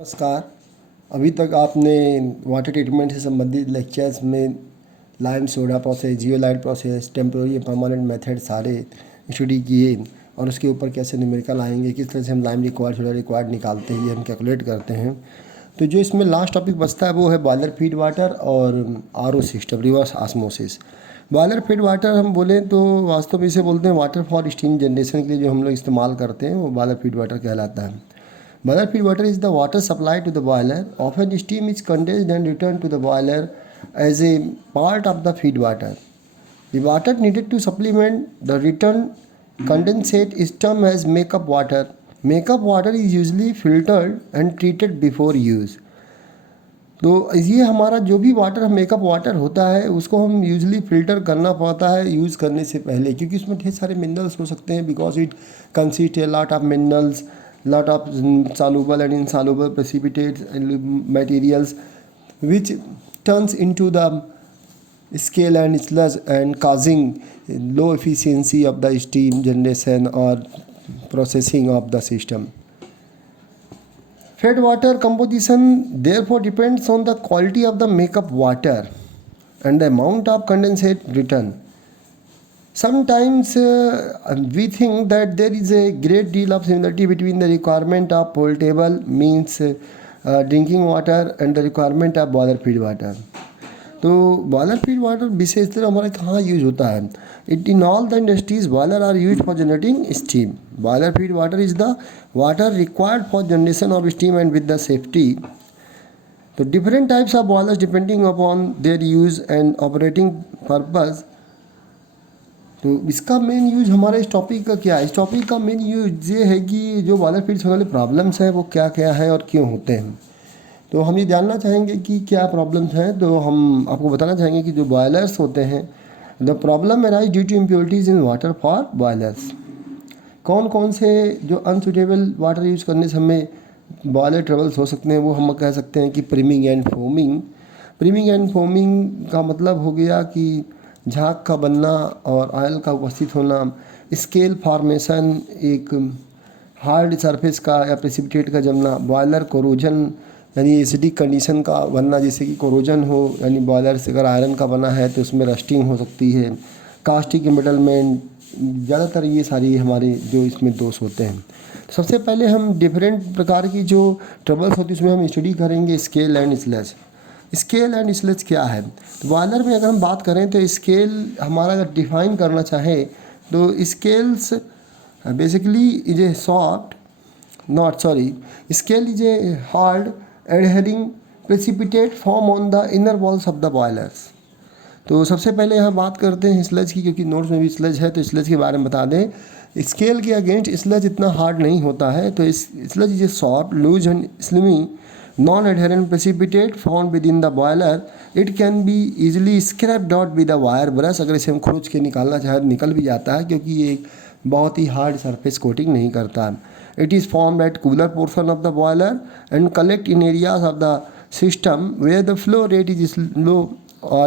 नमस्कार। अभी तक आपने वाटर ट्रीटमेंट से संबंधित लेक्चर्स में lime soda process, zeolite process, temporary permanent method सारे स्टडी किए और उसके ऊपर कैसे न्यूमेरिकल आएंगे, किस तरह से हम लाइम रिक्वायर्ड, सोडा रिक्वायर्ड निकालते हैं, ये हम कैलकुलेट करते हैं। तो जो इसमें लास्ट टॉपिक बचता है वो है बॉयलर फीड वाटर और RO system, reverse osmosis. Boiler feed water हम बोलें तो वास्तव में इसे बोलते हैं वाटर फॉर स्टीम जनरेशन के लिए जो हम लोग इस्तेमाल करते हैं वो बॉयलर फीड वाटर कहलाता है। Boiler feed water is the water supplied to the boiler. Often steam is condensed and returned to the boiler as a part of the feed water. The water needed to supplement the return condensate is termed as makeup water. Makeup water is usually filtered and treated before use. तो ये हमारा जो भी water makeup water होता है उसको हम usually filter करना पड़ता है यूज़ करने से पहले, क्योंकि उसमें ढेर सारे मिनरल्स हो सकते हैं because it consist a lot of minerals, lot of soluble and insoluble precipitates and materials which turns into the scale and sludge and causing low efficiency of the steam generation or processing of the system. Fed water composition therefore depends on the quality of the makeup water and the amount of condensate return. Sometimes we think that there is a great deal of similarity between the requirement of potable means drinking water and the requirement of boiler feed water. तो boiler feed water विशेषतर हमारे कहाँ use होता है? It in all the industries boiler are use for generating steam. Boiler feed water is the water required for generation of steam and with the safety. तो different types of boilers depending upon their use and operating purpose. तो इसका main use हमारे इस topic का क्या है? इस topic का मेन यूज ये है कि जो बॉयलर फीड होने वाले प्रॉब्लम्स हैं वो क्या क्या हैं और क्यों होते हैं. तो हम ये जानना चाहेंगे कि क्या प्रॉब्लम्स हैं. तो हम आपको बताना चाहेंगे कि जो बॉयलर्स होते हैं, the problem arise due to impurities in water for boilers. कौन कौन से जो अनसुटेबल वाटर यूज़ करने से हमें बॉयलर ट्रबल्स हो सकते हैं वो हम कह सकते हैं कि प्रीमिंग एंड फोमिंग. प्रीमिंग एंड फोमिंग का मतलब हो गया कि झाग का बनना और ऑयल का उपस्थित होना, स्केल फॉर्मेशन, एक हार्ड सरफेस का या प्रेसिपिटेट का जमना, बॉयलर कोरोजन यानी एसिडिक कंडीशन का बनना, जैसे कि कोरोजन हो यानी बॉयलर से अगर आयरन का बना है तो उसमें रस्टिंग हो सकती है, कास्टिक एम्बेटलमेंट, ज़्यादातर ये सारी हमारे जो इसमें दोष होते हैं. सबसे पहले हम डिफरेंट प्रकार की जो ट्रबल्स होती है उसमें हम स्टडी करेंगे scale and sludge. Scale and sludge क्या है? तो बॉयलर में अगर हम बात करें तो स्केल हमारा अगर डिफाइन करना चाहे तो scales basically is a scale is a hard adhering precipitate form on the inner walls of the boilers. तो सबसे पहले यहाँ बात करते हैं स्लज की, क्योंकि नोट्स में भी स्लज है तो स्लज के बारे में बता दें. स्केल के अगेंस्ट स्लज इतना हार्ड नहीं होता है. तो sludge is a soft loose and slimy non-adherent precipitate found within the boiler. It can be easily scraped out with a wire brush. अगर इसे हम खरोच के निकालना चाहें तो निकल भी जाता है, क्योंकि ये एक बहुत ही हार्ड सरफेस कोटिंग नहीं करता. It is formed at cooler portion of the boiler and collect in areas of the system where the flow rate is low or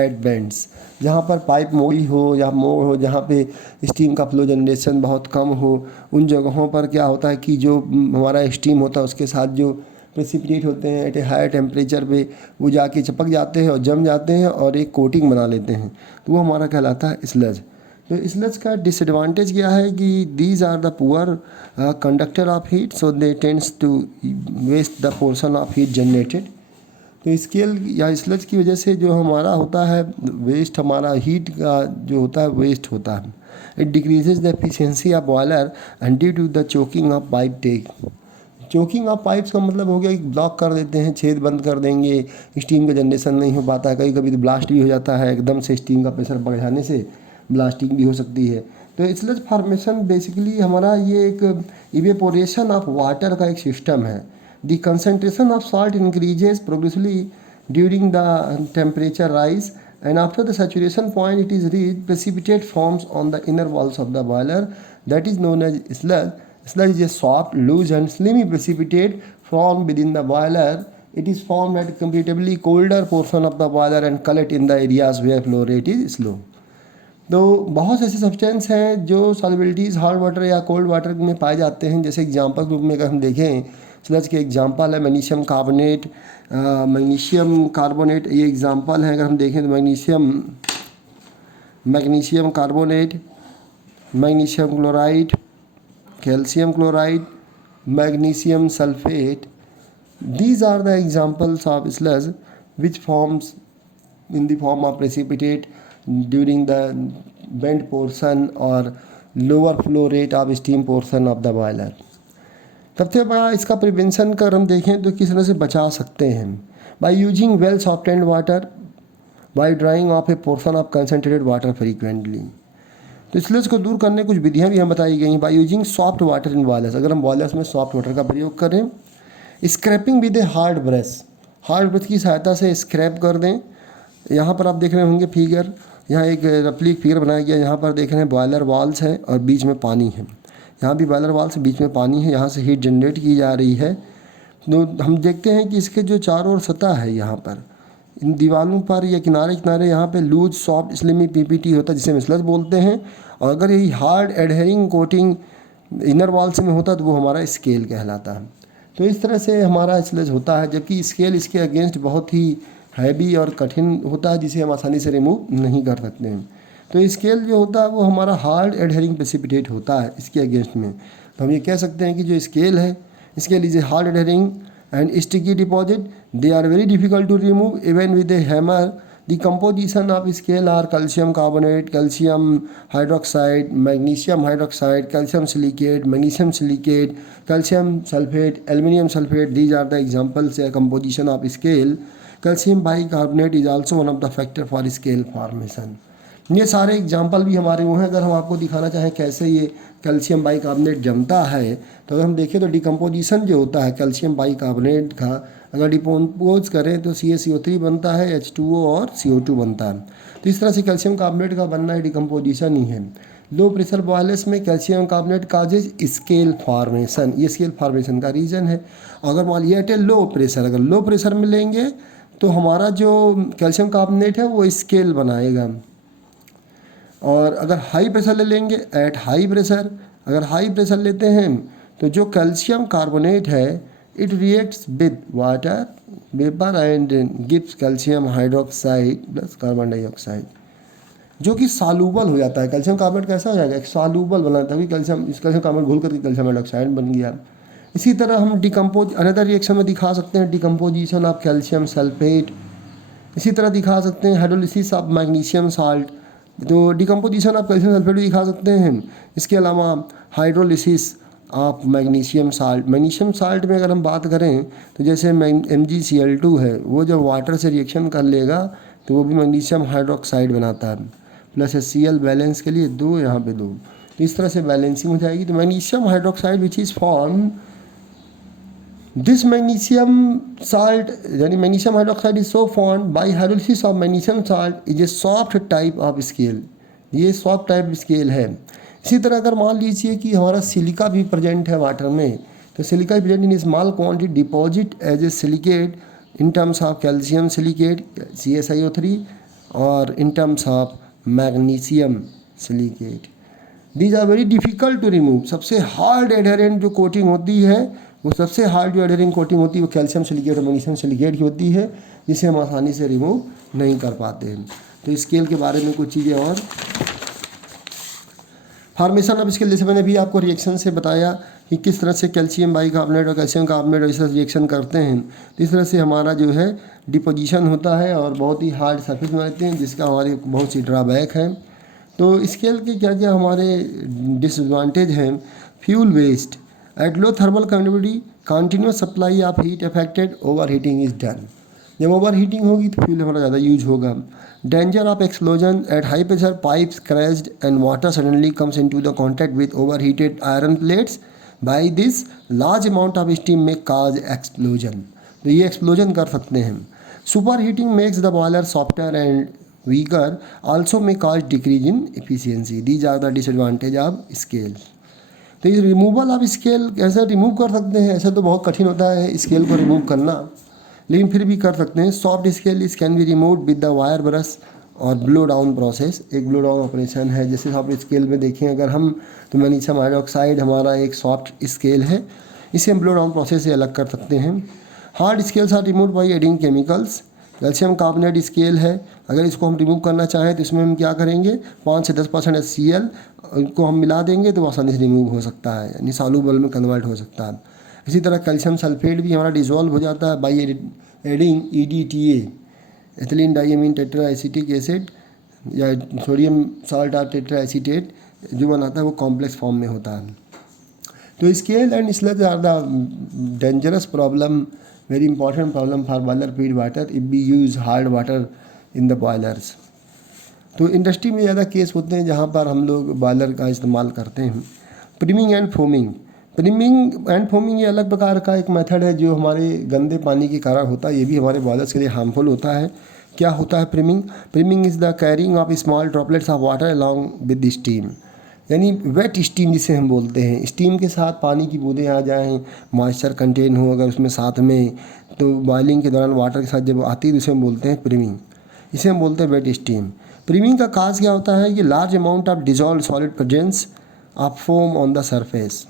at bends. जहाँ पर पाइप मोड़ी हो या मोड़ हो, जहाँ पे स्टीम का फ्लो जनरेशन बहुत कम हो, उन जगहों पर क्या होता है कि जो हमारा स्टीम होता है उसके साथ जो प्रेसिपिटेट होते हैं एट ए हायर टेम्परेचर पे वो जाके चिपक जाते हैं और जम जाते हैं और एक कोटिंग बना लेते हैं. तो वो हमारा कहलाता है स्लज. तो स्लज का डिसएडवांटेज क्या है कि these are the poor conductor of heat, so they tends to waste the portion of heat generated. तो स्केल या स्लज की वजह से जो हमारा होता है वेस्ट, हमारा हीट का जो होता है वेस्ट होता है. It decreases the efficiency of boiler and due to the choking of pipe take. Choking of pipes का मतलब हो गया कि ब्लॉक कर देते हैं, छेद बंद कर देंगे, स्टीम का जनरेशन नहीं हो पाता है. कभी कभी तो ब्लास्ट भी हो जाता है, एकदम से स्टीम का प्रेशर बढ़ जाने से ब्लास्टिंग भी हो सकती है. तो स्लज फॉर्मेशन बेसिकली हमारा ये एक इवेपोरेशन ऑफ वाटर का एक सिस्टम है. The concentration of salt increases progressively during the temperature rise and after the saturation point it is reached, precipitate forms on the inner walls of the boiler that is known as sludge. Sludge is a soft, loose and slimy precipitate formed within the boiler. It is formed at comparatively colder portion of the boiler and collect in the areas where flow rate is slow. तो बहुत से ऐसे substance हैं जो सॉल्युबिलिटीज़ hard water या cold water में पाए जाते हैं. जैसे एग्जांपल के रूप में अगर हम देखें स्लज के एग्जांपल है मैग्नीशियम कार्बोनेट, मैग्नीशियम कार्बोनेट ये एग्जांपल है। अगर हम देखें तो magnesium carbonate, magnesium chloride, calcium chloride, magnesium sulfate. These are the examples of sludge which forms in the form of precipitate during the vent portion or lower flow rate of steam portion of the boiler. सबसे बड़ा इसका prevention कर हम देखें तो किस तरह से बचा सकते हैं, by using well softened water, by drawing off a portion of concentrated water frequently. तो स्लज को दूर करने कुछ विधियां भी हम बताई गई हैं। By using soft water in boilers, अगर हम बॉयलर्स में सॉफ्ट वाटर का प्रयोग करें। Scraping with a hard brush, hard brush की सहायता से स्क्रैप कर दें। यहाँ पर आप देख रहे होंगे फिगर, यहाँ एक रफली फिगर बनाया गया, यहाँ पर देख रहे हैं बॉयलर वॉल्स है और बीच में पानी है। यहाँ भी बॉयलर वॉल्स बीच में पानी है, यहाँ से हीट जनरेट की जा रही है। तो हम देखते हैं कि इसके जो चारों ओर सतह है, यहाँ पर इन दीवारों पर या किनारे किनारे यहाँ पे लूज सॉफ्ट स्लिमी पीपीटी होता है जिसे हम स्लज बोलते हैं। और अगर यही hard adhering coating inner walls में होता तो वो हमारा स्केल कहलाता है। तो इस तरह से हमारा स्लज होता है, जबकि स्केल इसके अगेंस्ट बहुत ही हैवी और कठिन होता है जिसे हम आसानी से रिमूव नहीं कर सकते हैं। तो स्केल जो होता है वो हमारा हार्ड एडहेरिंग प्रेसिपिटेट होता है इसके अगेंस्ट में। तो हम ये कह सकते हैं कि जो स्केल है, scale is a hard adhering and sticky deposit. They are very difficult to remove even with a hammer. The composition of scale are calcium carbonate, calcium hydroxide, magnesium hydroxide, calcium silicate, magnesium silicate, calcium sulfate, aluminum sulfate. These are the examples of composition of scale. Calcium bicarbonate is also one of the factor for scale formation. ये सारे example भी हमारे वो हैं। अगर हम आपको दिखाना चाहें कैसे ये कैल्शियम बाइकार्बोनेट जमता है, तो अगर हम देखें तो डिकम्पोजिशन जो होता है कैल्शियम बाइकार्बोनेट का, अगर डिकम्पोज करें तो CaCO3 बनता है, H2O और CO2 बनता है। तो इस तरह से कैल्शियम कार्बोनेट का बनना है डिकम्पोजिशन ही है। लो प्रेशर बॉयलर्स में calcium carbonate causes scale formation, ये स्केल फॉर्मेशन का रीज़न है। अगर मान लिया एट लो प्रेशर, अगर लो प्रेशर में लेंगे तो हमारा जो कैल्शियम कार्बोनेट है वो स्केल बनाएगा। और अगर हाई प्रेशर ले लेंगे एट हाई प्रेशर, अगर हाई प्रेशर लेते हैं तो जो कैल्शियम कार्बोनेट है it reacts with water vapour and gives calcium hydroxide plus carbon dioxide, जो कि सालूबल हो जाता है। कैल्शियम कार्बोनेट कैसा हो जाएगा, एक सालूबल बनाता है कि कैल्शियम कार्बोनेट घुल करके कैल्शियम हाइड्रोक्साइड बन गया। इसी तरह हम डिकम्पोज अनदर रिएक्शन में दिखा सकते हैं डिकम्पोजिशन ऑफ कैल्शियम सल्फेट। इसी तरह दिखा सकते हैं हाइड्रोलिसिस ऑफ मैग्नीशियम साल्ट, तो डिकम्पोजिशन ऑफ कैल्शियम सल्फेट भी दिखा सकते हैं। इसके अलावा hydrolysis of magnesium salt, magnesium salt में अगर हम बात करें तो जैसे MgCl2 है, वो जब वाटर से रिएक्शन कर लेगा तो वो भी मैग्नीशियम हाइड्रोक्साइड बनाता है, प्लस HCl बैलेंस के लिए 2 यहाँ पे 2, तो इस तरह से बैलेंसिंग हो जाएगी। तो magnesium hydroxide which is form this magnesium salt, यानी magnesium hydroxide is so form by hydrolysis of magnesium salt is a soft type of scale, ये सॉफ्ट टाइप स्केल है। इसी तरह अगर मान लीजिए कि हमारा सिलिका भी प्रेजेंट है वाटर में, तो silica present in small quantity deposit as a silicate in terms of calcium silicate CaSiO3 और in terms of magnesium silicate. These are very difficult to remove. सबसे हार्ड एडहेरेंट जो coating होती है, वो सबसे हार्ड जो एडहेरेंट कोटिंग होती है वो कैल्शियम सिलिकेट और मैग्नीशियम सिलिकेट की होती है, जिसे हम आसानी से रिमूव नहीं कर पाते हैं। तो स्केल के बारे में कुछ चीज़ें और फॉर्मेशन ऑफ स्केल, जैसे मैंने भी आपको रिएक्शन से बताया कि किस तरह से कैल्शियम बाइकार्बोनेट और कैल्शियम कार्बोनेट ऐसा रिएक्शन करते हैं। तो इस तरह से हमारा जो है डिपोजिशन होता है और बहुत ही हार्ड सरफेस बनाते हैं, जिसका हमारे बहुत सी ड्रॉबैक है। तो स्केल के क्या क्या हमारे डिसएडवांटेज हैं। Fuel waste at low thermal conductivity continuous supply of heat affected over heating is done, जब ओवर हीटिंग होगी तो फ्यूल हमारा ज़्यादा यूज होगा। Danger of explosion at high pressure pipes crashed and water suddenly comes into the contact with over heated iron plates, by this large amount of steam में cause explosion, तो ये explosion कर सकते हैं। Super heating makes the boiler softer and weaker, also में cause decrease in efficiency. These are the disadvantage of scale. तो ये removal of scale कैसे रिमूव कर सकते हैं, ऐसा तो बहुत कठिन होता है स्केल को रिमूव करना, लेकिन फिर भी कर सकते हैं। सॉफ्ट स्केल इस can be remove with the wire brush और ब्लो डाउन प्रोसेस, एक ब्लो डाउन ऑपरेशन है। जैसे सॉफ्ट स्केल में देखें अगर हम, तो मैग्नीशियम हाइड्रोक्साइड हमारा एक सॉफ्ट स्केल है, इसे हम ब्लो डाउन प्रोसेस से अलग कर सकते हैं। Hard scales are remove by adding chemicals. Calcium carbonate scale है, अगर इसको हम रिमूव करना चाहें तो इसमें हम क्या करेंगे, 5 से 10% HCl को हम मिला देंगे तो आसानी से रिमूव हो सकता है, यानी सॉल्युबल में कन्वर्ट हो सकता है। इसी तरह कैल्शियम सल्फेट भी हमारा डिजोल्व हो जाता है by adding EDTA, ethylene diamine tetra acetic acid, या सोडियम साल्ट और टेट्रा एसीटेट जो बनाता है वो कॉम्प्लेक्स फॉर्म में होता है। तो scale and sludge are the dangerous problem, very important problem for boiler feed water if we use hard water in the boilers. तो इंडस्ट्री में ज़्यादा केस होते हैं जहाँ पर हम लोग बॉयलर का इस्तेमाल करते हैं। प्रीमिंग एंड फोमिंग, प्रीमिंग एंड फोमिंग ये अलग प्रकार का एक मेथड है जो हमारे गंदे पानी के कारण होता है, ये भी हमारे बॉयलर्स के लिए हार्मफुल होता है। क्या होता है प्रीमिंग? प्रीमिंग is the carrying of small droplets of water along with steam, यानी वेट स्टीम जिसे हम बोलते हैं, स्टीम के साथ पानी की बूंदें आ जाएं, मॉइस्चर कंटेन हो अगर उसमें साथ में, तो बॉइलिंग के दौरान वाटर के साथ जब आती है तो इसे हम बोलते हैं प्रीमिंग, इसे हम बोलते हैं वेट स्टीम। प्रीमिंग का काज क्या होता है कि large amount of dissolve solid presence of foam on the surface,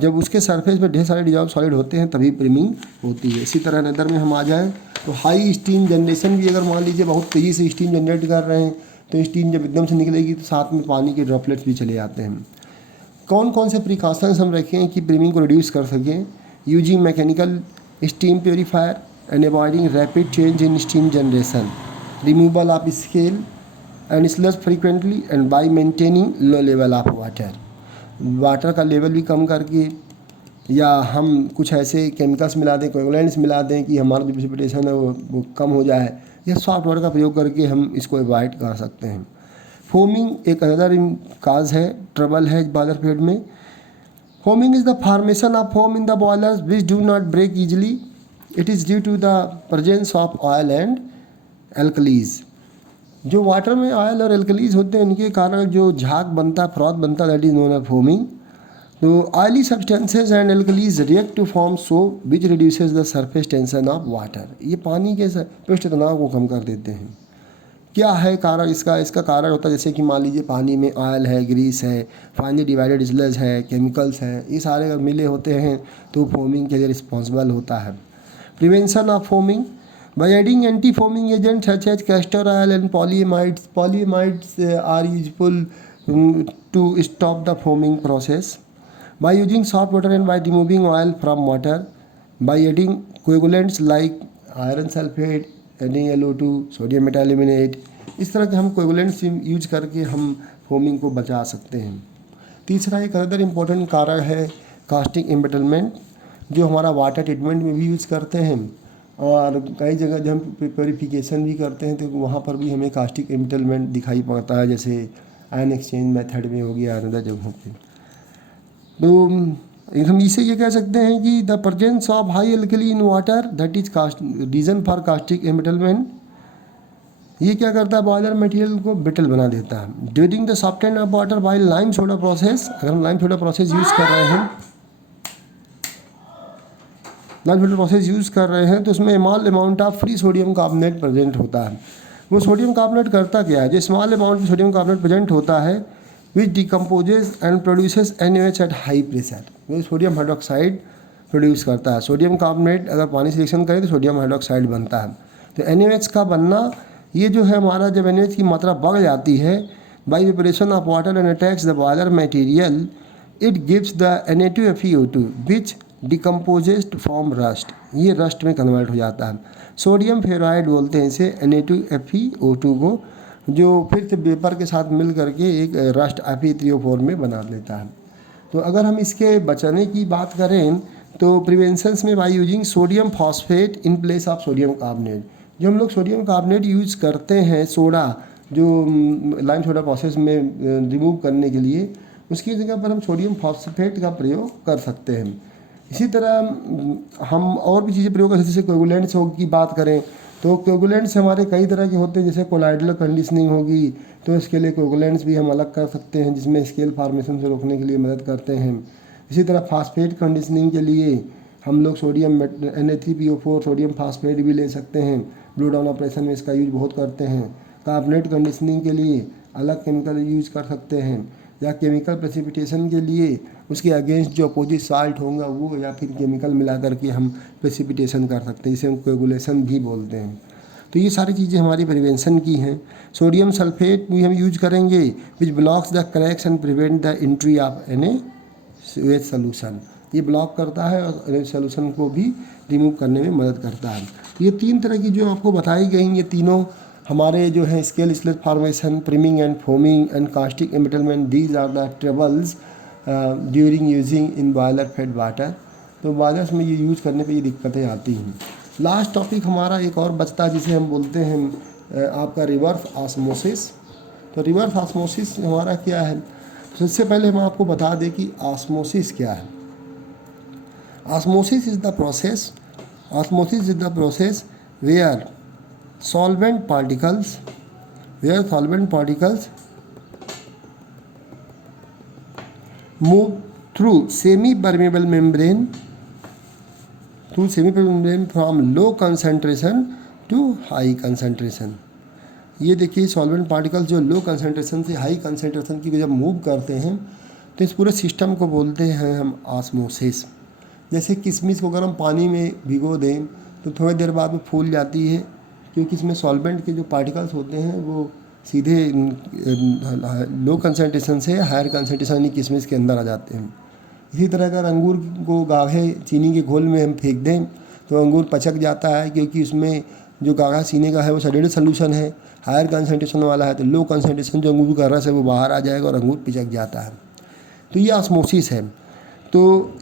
जब उसके सरफेस पर ढेर सारे डिजॉल्व सॉलिड होते हैं तभी प्रीमिंग होती है। इसी तरह अनदर में हम आ जाएँ तो हाई स्टीम जनरेशन भी, अगर मान लीजिए बहुत तेज़ी से स्टीम जनरेट कर रहे हैं तो स्टीम जब एकदम से निकलेगी तो साथ में पानी के ड्रॉपलेट्स भी चले जाते हैं। कौन कौन से प्रिकॉशंस हम रखें कि प्रीमिंग को रिड्यूस कर सकें? Using mechanical steam purifier and avoiding rapid change in steam generation, removal of scale and sludge frequently and by maintaining low level of water, water का लेवल भी कम करके, या हम कुछ ऐसे केमिकल्स मिला दें, कोएगुलेंट्स मिला दें कि हमारा जो प्रेसिपिटेशन है वो कम हो जाए, या सॉफ्ट वाटर का प्रयोग करके हम इसको अवॉइड कर सकते हैं। फोमिंग एक अनदर काज है, ट्रबल है बॉयलर फीड में। Foaming is the formation of foam in the boilers which do not break easily, it is due to the presence of oil and alkalis. जो वाटर में oil और alkalis होते हैं इनके कारण जो झाग बनता है, फ्रॉथ बनता है, that is known as foaming. तो oily substances and alkalis react to form soap which reduces the surface tension of water, ये पानी के पृष्ठ तनाव को कम कर देते हैं। क्या है कारण इसका? इसका कारण होता है जैसे कि मान लीजिए पानी में ऑयल है, ग्रीस है, फाइनली डिवाइडेड स्लज है, केमिकल्स है, ये सारे अगर मिले होते हैं तो फोमिंग के लिए रिस्पॉन्सिबल होता है। Prevention of foaming by adding anti foaming agent such as castor oil and polyamides, polyamides are useful to stop the foaming process by using soft water and by removing oil from water, by adding coagulants like iron sulfate, NaLO2, sodium metaluminate, इस तरह के हम coagulants use करके हम foaming को बचा सकते हैं। तीसरा एक अदर इम्पोर्टेंट कारण है कास्टिक एम्बेटलमेंट, जो हमारा वाटर ट्रीटमेंट में भी यूज़ करते हैं, और कई जगह जब हम प्योरीफिकेशन भी करते हैं तो वहाँ पर भी हमें कास्टिक एम्बेटलमेंट दिखाई पड़ता है, जैसे आयन एक्सचेंज मेथड में हो गया अदर जगहों पर। तो हम इसे ये कह सकते हैं कि the presence of high alkali in water that is cast reason for caustic embrittlement, ये क्या करता है, बॉयलर मटेरियल को ब्रिटल बना देता है। During the softening of water bye lime soda process, अगर हम लाइम सोडा प्रोसेस यूज़ कर रहे हैं, लाइम सोडा प्रोसेस यूज़ कर रहे हैं तो उसमें small amount of free sodium carbonate present होता है। वो सोडियम कार्बोनेट करता क्या है, जो स्मॉल अमाउंट में सोडियम कार्बोनेट प्रेजेंट होता है which decomposes and produces NaOH at high pressure, वो सोडियम हाइड्रोक्साइड प्रोड्यूस करता है। सोडियम कार्बोनेट अगर पानी से रिएक्शन करे तो सोडियम हाइड्रोक्साइड बनता है। तो NaOH का बनना, ये जो है हमारा, जब NaOH की मात्रा बढ़ जाती है by evaporation of water and attacks the boiler material, it gives the Na2FeO2 which decomposes to form rust, ये रस्ट में कन्वर्ट हो जाता है। सोडियम फेराइड बोलते हैं इसे, Na2FeO2 को, जो फिर से वेपर के साथ मिल करके एक रस्ट Fe3O4 में बना लेता है। तो अगर हम इसके बचाने की बात करें तो प्रिवेंशंस में by using sodium phosphate in place of sodium carbonate, जो हम लोग सोडियम कार्बोनेट यूज़ करते हैं, सोडा जो लाइम सोडा प्रोसेस में रिमूव करने के लिए, उसकी जगह पर हम सोडियम फॉस्फेट का प्रयोग कर सकते हैं। इसी तरह हम और भी चीज़ें प्रयोग कर सकते हैं, जैसे कोएगुलेंट्स की बात करें तो कोएगुलेंट्स हमारे कई तरह के होते हैं, जैसे कोलाइडल कंडीशनिंग होगी तो इसके लिए कोएगुलेंट्स भी हम अलग कर सकते हैं, जिसमें स्केल फॉर्मेशन से रोकने के लिए मदद करते हैं। इसी तरह फास्फेट कंडीशनिंग के लिए हम लोग सोडियम Na3PO4 सोडियम फास्फेट भी ले सकते हैं, ब्लो डाउन ऑपरेशन में इसका यूज बहुत करते हैं। कार्बोनेट कंडीशनिंग के लिए अलग केमिकल यूज कर सकते हैं, या केमिकल प्रेसिपिटेशन के लिए उसके अगेंस्ट जो अपोजिट साल्ट होगा वो या फिर केमिकल मिला करके हम प्रेसिपिटेशन कर सकते हैं, जिसे हम कोएगुलेशन भी बोलते हैं। तो ये सारी चीज़ें हमारी प्रिवेंशन की हैं। सोडियम सल्फेट भी हम यूज करेंगे which blocks the cracks and prevent the entry of any sewage solution. ये ब्लॉक करता है और सोल्यूशन को भी रिमूव करने में मदद करता है। ये 3 तरह की जो आपको बताई गई, ये तीनों हमारे जो है scale sludge formation, priming and foaming and caustic embrittlement, these are the troubles during using in boiler feed water. तो बॉयलर्स में ये यूज करने पे ये दिक्कतें आती हैं। लास्ट टॉपिक हमारा एक और बचता है जिसे हम बोलते हैं आपका रिवर्स ऑस्मोसिस। तो रिवर्स ऑस्मोसिस हमारा क्या है? तो सबसे पहले हम आपको बता दें कि ऑस्मोसिस क्या है। Osmosis is the process where solvent particles move through semi-permeable membrane from low concentration to high concentration। ये देखिए सॉल्वेंट पार्टिकल्स जो लो कंसंट्रेशन से हाई कंसंट्रेशन की जब मूव करते हैं तो इस पूरे सिस्टम को बोलते हैं हम ऑस्मोसिस। जैसे किशमिश को अगर हम पानी में भिगो दें तो थोड़ी देर बाद में फूल जाती है, क्योंकि इसमें सॉल्वेंट के जो पार्टिकल्स होते हैं वो सीधे लो कंसंट्रेशन से हायर कंसंट्रेशन यानी किशमिश के अंदर आ जाते हैं। इसी तरह अगर अंगूर को गाढ़े चीनी के घोल में हम फेंक दें तो अंगूर पचक जाता है, क्योंकि उसमें जो गाढ़ा चीनी का है वो सैचुरेटेड सोल्यूशन है, हायर कंसंट्रेशन वाला है तो लो कंसंट्रेशन जो अंगूर का रस है वो बाहर आ जाएगा और अंगूर पिचक जाता है। तो ये ऑस्मोसिस है। तो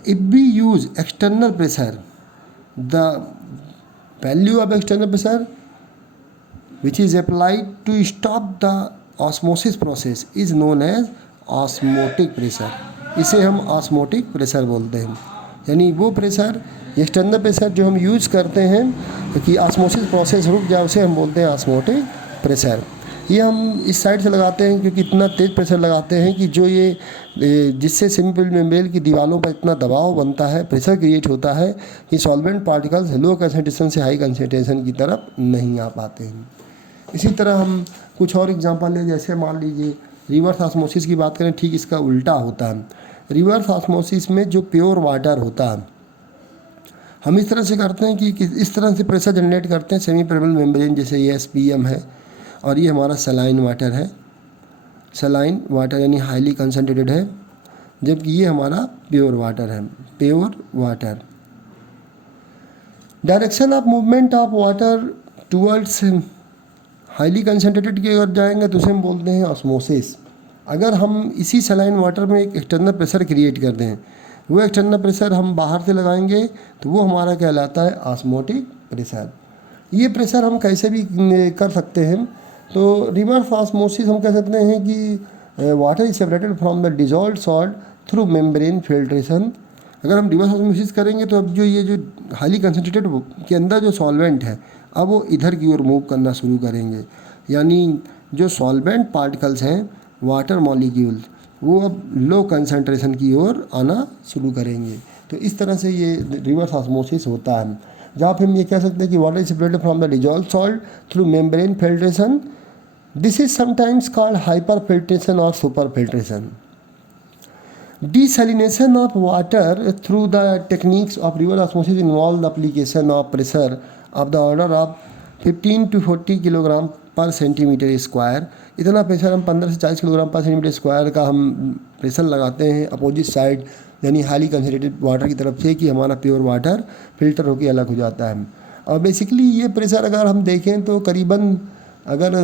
if we use external pressure, the value of external pressure which is applied to stop the osmosis process is known as osmotic pressure। इसे हम ऑस्मोटिक प्रेशर बोलते हैं। यानी वो प्रेशर, एक्सटर्नल प्रेशर जो हम यूज़ करते हैं कि ऑस्मोसिस प्रोसेस रुक जाए, उसे हम बोलते हैं ऑस्मोटिक प्रेशर। ये हम इस साइड से लगाते हैं क्योंकि इतना तेज़ प्रेशर लगाते हैं कि जो ये जिससे सेमीपेरिमेबल मेम्ब्रेन की दीवारों पर इतना दबाव बनता है, प्रेशर क्रिएट होता है कि सॉल्वेंट पार्टिकल्स लो कंसंट्रेशन से हाई कंसंट्रेशन की तरफ नहीं आ पाते हैं। इसी तरह हम कुछ और एग्जांपल लें, जैसे मान लीजिए रिवर्स ऑस्मोसिस की बात करें, ठीक इसका उल्टा होता है। रिवर्स ऑस्मोसिस में जो प्योर वाटर होता है हम इस तरह से करते हैं कि इस तरह से प्रेशर जनरेट करते हैं सेमी परमेबल मेम्ब्रेन, जैसे ये SPM है और ये हमारा सलाइन वाटर है। सलाइन वाटर यानी हाईली कंसनट्रेटेड है, जबकि ये हमारा प्योर वाटर है। Pure water direction of movement of water towards highly concentrated की अगर जाएंगे तो उसे हम बोलते हैं ऑस्मोसिस। अगर हम इसी सलाइन वाटर में एक एक्सटर्नल प्रेशर क्रिएट कर दें, वो एक्सटर्नल प्रेशर हम बाहर से लगाएंगे तो वो हमारा कहलाता है ऑस्मोटिक प्रेशर। ये प्रेशर हम कैसे भी कर सकते हैं। तो रिवर्स ऑस्मोसिस हम कह सकते हैं कि water is separated from the dissolved salt through membrane filtration. अगर हम रिवर्स ऑस्मोसिस करेंगे तो अब जो हाईली कंसनट्रेटेड के अंदर जो सॉल्वेंट है अब वो इधर की ओर मूव करना शुरू करेंगे, यानी जो सॉल्वेंट पार्टिकल्स हैं, वाटर मॉलिक्यूल्स, वो अब लो कंसंट्रेशन की ओर आना शुरू करेंगे। तो इस तरह से ये रिवर्स ऑस्मोसिस होता है, जहाँ पे हम ये कह सकते हैं कि water is separated from the dissolved salt through membrane filtration. This is sometimes called hyper filtration और super filtration. Desalination of water through the techniques of reverse osmosis involve the application of pressure of the order of 15 to 40 kilogram पर centimetre square. इतना pressure हम 15 से 40 kilogram पर centimetre square का हम pressure लगाते हैं अपोजिट साइड यानी हाईली कंसनट्रेटेड वाटर की तरफ से, कि हमारा प्योर वाटर फिल्टर होकर अलग हो जाता है। और बेसिकली ये प्रेशर अगर हम देखें तो करीबन अगर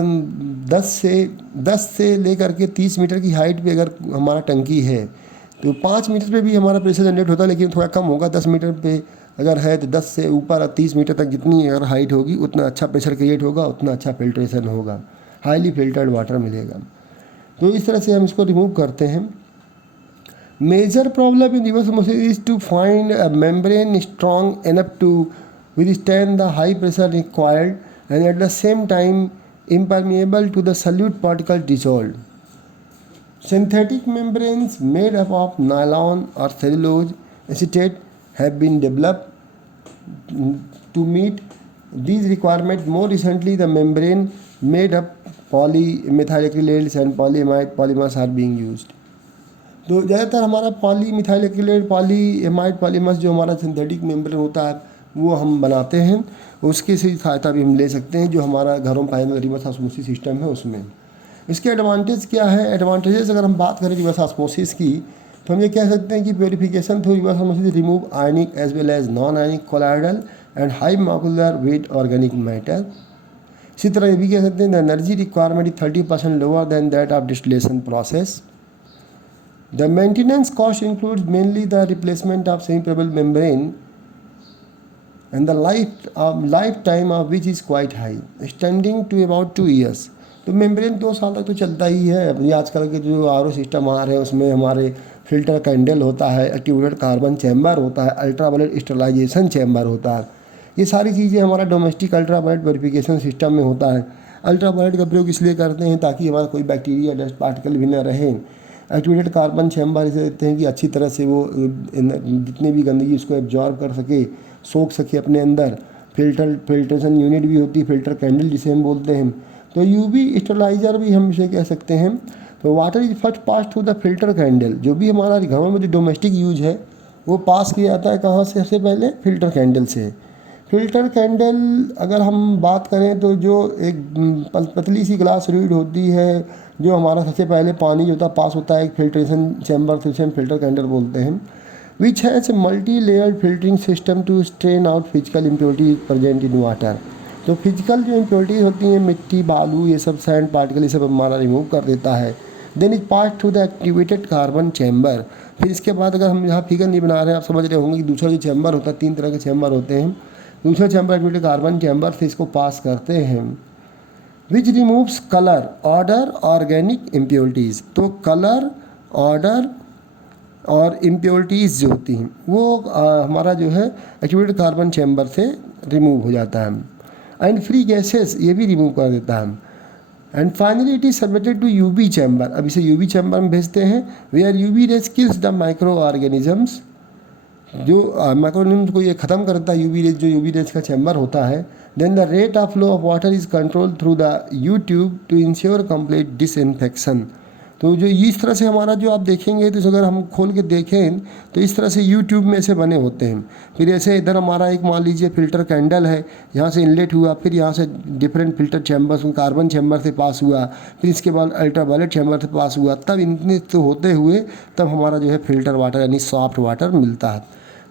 10 से लेकर के 30 मीटर की हाइट पे अगर हमारा टंकी है तो 5 मीटर पे भी हमारा प्रेशर जनरेट होता है, लेकिन थोड़ा कम होगा। 10 मीटर पे अगर है तो 10 से ऊपर 30 मीटर तक जितनी अगर हाइट होगी उतना अच्छा प्रेशर क्रिएट होगा, उतना अच्छा फिल्ट्रेशन होगा, हाईली फिल्टर्ड वाटर मिलेगा। तो इस तरह से हम इसको रिमूव करते हैं। Major problem in reverse osmosis is to find a membrane strong enough to withstand the high pressure required and at the same time impermeable to the solute particle dissolved. Synthetic membranes made up of nylon or cellulose acetate have been developed to meet these requirements. More recently, the membrane made up polymethyl acrylates and polyamide polymers are being used. तो ज़्यादातर हमारा पॉलीमिथाइल acrylate polyamide polymers जो हमारा synthetic membrane होता है वो हम बनाते हैं, उसकी सहायता भी हम ले सकते हैं जो हमारा घरों में पाए रिवर्स ऑस्मोसिस सिस्टम है उसमें। इसके एडवांटेज क्या है? एडवांटेजेस अगर हम बात करें रिवर्स ऑस्मोसिस की तो हम ये कह सकते हैं कि purification through reverse osmosis remove ionic as well as non ionic colloidal and high molecular weight organic matter. इसी तरह ये भी कह सकते हैं the energy requirement is 30% lower than that of distillation process. The maintenance cost includes mainly the replacement of semi permeable membrane and the lifetime of which is quite high, extending to about 2 years। तो membrane 2 साल तक तो चलता ही है। अभी आजकल के जो आर ओ सिस्टम आ रहे हैं उसमें हमारे फिल्टर कैंडल होता है, एक्टिवेटेड कार्बन चैम्बर होता है, अल्ट्रावायलेट स्टरलाइजेशन चैम्बर होता है। ये सारी चीज़ें हमारा डोमेस्टिक अल्ट्रावायलेट वेरिफिकेशन सिस्टम में होता है। अल्ट्रावायलेट का प्रयोग इसलिए करते हैं ताकि हमारा कोई बैक्टीरिया डस्ट पार्टिकल भी न रहे। एक्टिवेटेड कार्बन चैम्बर इसे देते हैं कि अच्छी तरह से वो जितनी भी गंदगी उसको एब्जॉर्ब कर सके, सोख सके अपने अंदर। फिल्ट्रेशन यूनिट भी होती है, फिल्टर कैंडल जिसे हम बोलते हैं। तो यूवी स्टरलाइजर भी हम इसे कह सकते हैं। तो water is first pass through the filter candle. जो भी हमारा घरों में जो डोमेस्टिक यूज है वो पास किया जाता है कहाँ से? सबसे पहले फिल्टर कैंडल से। फिल्टर कैंडल अगर हम बात करें तो जो एक पतली सी ग्लास रीड होती है जो हमारा सबसे पहले पानी जो होता है पास होता है एक फिल्ट्रेशन चैम्बर से, उसे हम फिल्टर कैंडल बोलते हैं। which has a multi-layered filtering system to strain out physical impurities present in water। तो फिजिकल जो इम्प्योरिटीज़ होती हैं, मिट्टी, बालू, ये सब सैंड पार्टिकल, ये सब हमारा रिमूव कर देता है। Then is pass through the activated carbon chamber. फिर इसके बाद अगर हम यहाँ फिगर नहीं बना रहे हैं, आप समझ रहे होंगे कि दूसरा जो चैम्बर होता है, 3 तरह के चैम्बर होते हैं। दूसरा चैम्बर एक्टिवेटेड कार्बन चैम्बर से इसको पास करते हैं, विच removes colour, order, organic impurities. तो कलर, ऑर्डर और इम्प्योरिटीज़ जो होती हैं वो हमारा जो है एक्टिवेटेड कार्बन चैम्बर से रिमूव हो जाता है। एंड फ्री गैसेस ये भी रिमूव कर देता है। And finally it is submitted to UV chamber. अब इसे यूवी चैम्बर में भेजते हैं, where UV rays kills the micro organisms. जो माइक्रो ऑर्गेनिजम्स को ये ख़त्म करता है यूवी रेज, जो यूवी रेज का चैम्बर होता है। Then the rate of flow of water is control through the U tube to ensure complete disinfection. तो जो इस तरह से हमारा जो आप देखेंगे तो अगर हम खोल के देखें तो इस तरह से यूट्यूब में ऐसे बने होते हैं। फिर ऐसे इधर हमारा एक मान लीजिए फिल्टर कैंडल है, यहाँ से इनलेट हुआ, फिर यहाँ से different filter chambers carbon chamber से पास हुआ, फिर इसके बाद अल्ट्रावायलेट चैम्बर से पास हुआ, तब इतने तो होते हुए तब हमारा जो है फिल्टर वाटर यानी सॉफ्ट वाटर मिलता है।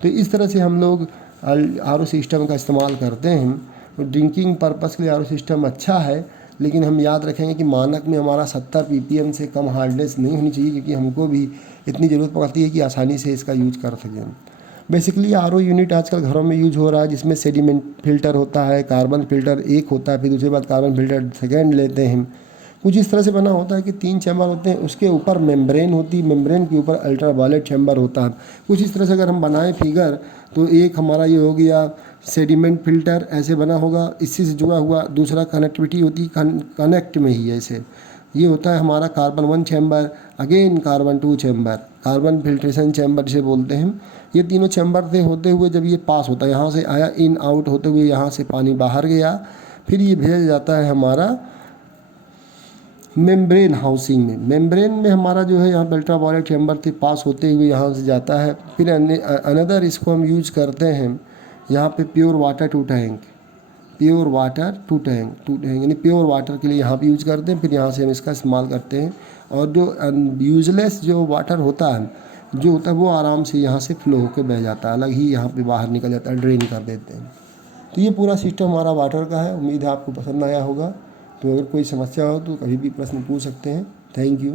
तो इस तरह से हम लोग आर ओ सिस्टम का इस्तेमाल करते हैं। ड्रिंकिंग पर्पज़ के लिए आर ओ सिस्टम अच्छा है, लेकिन हम याद रखेंगे कि मानक में हमारा 70 ppm से कम हार्डनेस नहीं होनी चाहिए, क्योंकि हमको भी इतनी ज़रूरत पड़ती है कि आसानी से इसका यूज कर सकें। बेसिकली आरओ यूनिट आजकल घरों में यूज हो रहा है, जिसमें सेडिमेंट फिल्टर होता है, कार्बन फिल्टर एक होता है, फिर दूसरे बाद कार्बन फिल्टर सेकेंड लेते हैं। कुछ इस तरह से बना होता है कि 3 चैम्बर होते हैं, उसके ऊपर मेम्ब्रेन होती है, मेम्ब्रेन के ऊपर अल्ट्रावायलेट चैम्बर होता है। कुछ इस तरह से अगर हम बनाएं फिगर तो एक हमारा ये हो गया सेडिमेंट फिल्टर ऐसे बना होगा, इसी से जुड़ा हुआ दूसरा कनेक्टिविटी होती है कनेक्ट में ही ऐसे ये होता है हमारा carbon 1 chamber, again carbon 2 chamber, carbon filtration chamber जिसे बोलते हैं। ये तीनों चैम्बर से होते हुए जब ये पास होता है, यहाँ से आया, इन आउट होते हुए यहाँ से पानी बाहर गया, फिर ये भेज जाता है हमारा मेम्ब्रेन हाउसिंग में। मेम्ब्रेन में हमारा जो है यहाँ पे अल्ट्रावायलेट चैम्बर से पास होते हुए यहाँ से जाता है। फिर अनदर इसको हम यूज करते हैं यहाँ पे pure water to tank, pure water to tank यानी प्योर वाटर के लिए यहाँ पे यूज करते हैं। फिर यहाँ से हम इसका इस्तेमाल करते हैं, और जो यूजलेस जो वाटर होता है जो होता है वो आराम से यहाँ से फ्लो होकर बह जाता है, अलग ही यहाँ पे बाहर निकल जाता है, ड्रेन कर देते हैं। तो ये पूरा सिस्टम हमारा वाटर का है। उम्मीद है आपको पसंद आया होगा। तो अगर कोई समस्या हो तो कभी भी प्रश्न पूछ सकते हैं। Thank you.